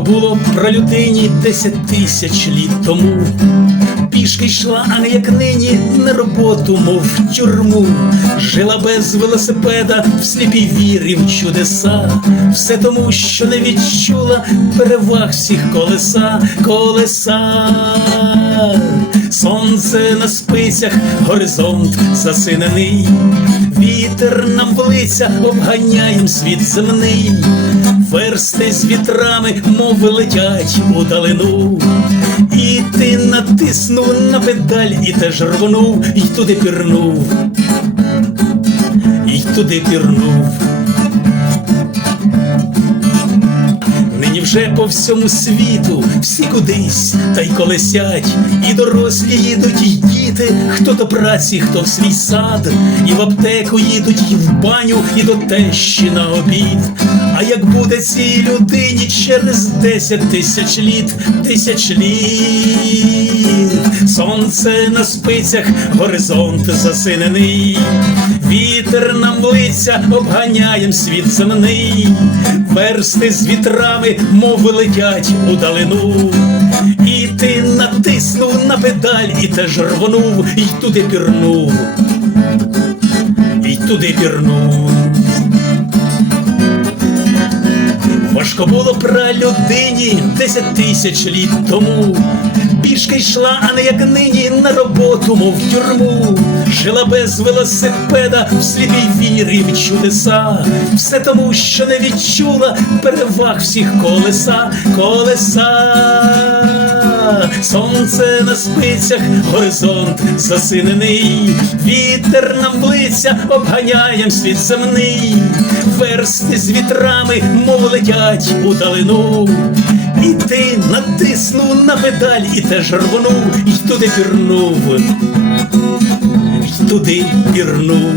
було про людині десять тисяч літ тому. Пішки йшла, а не як нині, на роботу, мов в тюрму. Жила без велосипеда, в сліпій вірі в чудеса. Все тому, що не відчула переваг всіх колеса, колеса. Сонце на спицях, горизонт засинений. Вітер нам в лиця обганяєм світ земний. Версти з вітрами, мови летять у далину. І ти натиснув на педаль, і теж рвонув, і туди пірнув, і туди пірнув. Нині вже по всьому світу. Всі кудись та й колесять, і дорослі їдуть, і діти, хто до праці, хто в свій сад, і в аптеку їдуть, і в баню, і до тещі на обід. А як буде цій людині через десять тисяч літ, тисяч літ, сонце на спицях, горизонт засинений, вітер нам лиця обганяєм світ земний, версти з вітрами, мови летять у далину. І ти натиснув на педаль, і теж рвонув, і туди пірнув, і туди пірнув. Важко було про людині десять тисяч літ тому. Пішки йшла, а не як нині на роботу, мов в тюрму. Жила без велосипеда в сліпій вірі в чудеса. Все тому, що не відчула переваг всіх колеса, колеса. Сонце на спицях, горизонт засинений, вітер нам в лиця обганяєм світ земний, версти з вітрами, мов летять у далину. І ти натиснув на педаль, і теж рвонув, і туди пірнув, і туди пірнув.